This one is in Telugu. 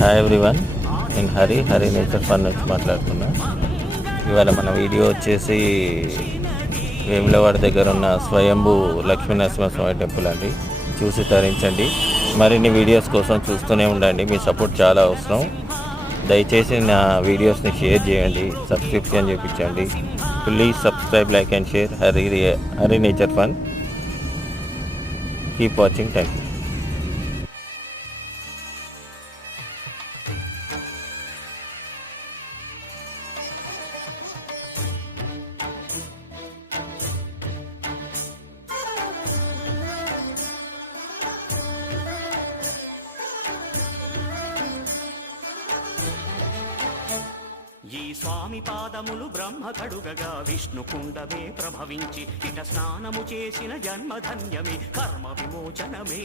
హాయ్ ఎవ్రీవన్, నేను హరి నేచర్ ఫన్ నుంచి మాట్లాడుతున్నా. ఇవాళ మన వీడియో వచ్చేసి వేములవాడ దగ్గర ఉన్న స్వయంభూ లక్ష్మీ నరసింహస్వామి టెంపుల్ అండి. చూసి తరించండి. మరిన్ని వీడియోస్ కోసం చూస్తూనే ఉండండి. మీ సపోర్ట్ చాలా అవసరం. దయచేసి నా వీడియోస్ని షేర్ చేయండి, సబ్స్క్రిప్షన్ చేయించండి. Please subscribe, like and share. Hari nature fun. Keep watching. Thank you. ఈ స్వామి పాదములు బ్రహ్మ కడుగగా విష్ణు కుండమే ప్రభవించి ఇట స్నానము చేసిన జన్మధన్యమే కర్మ విమోచనమే.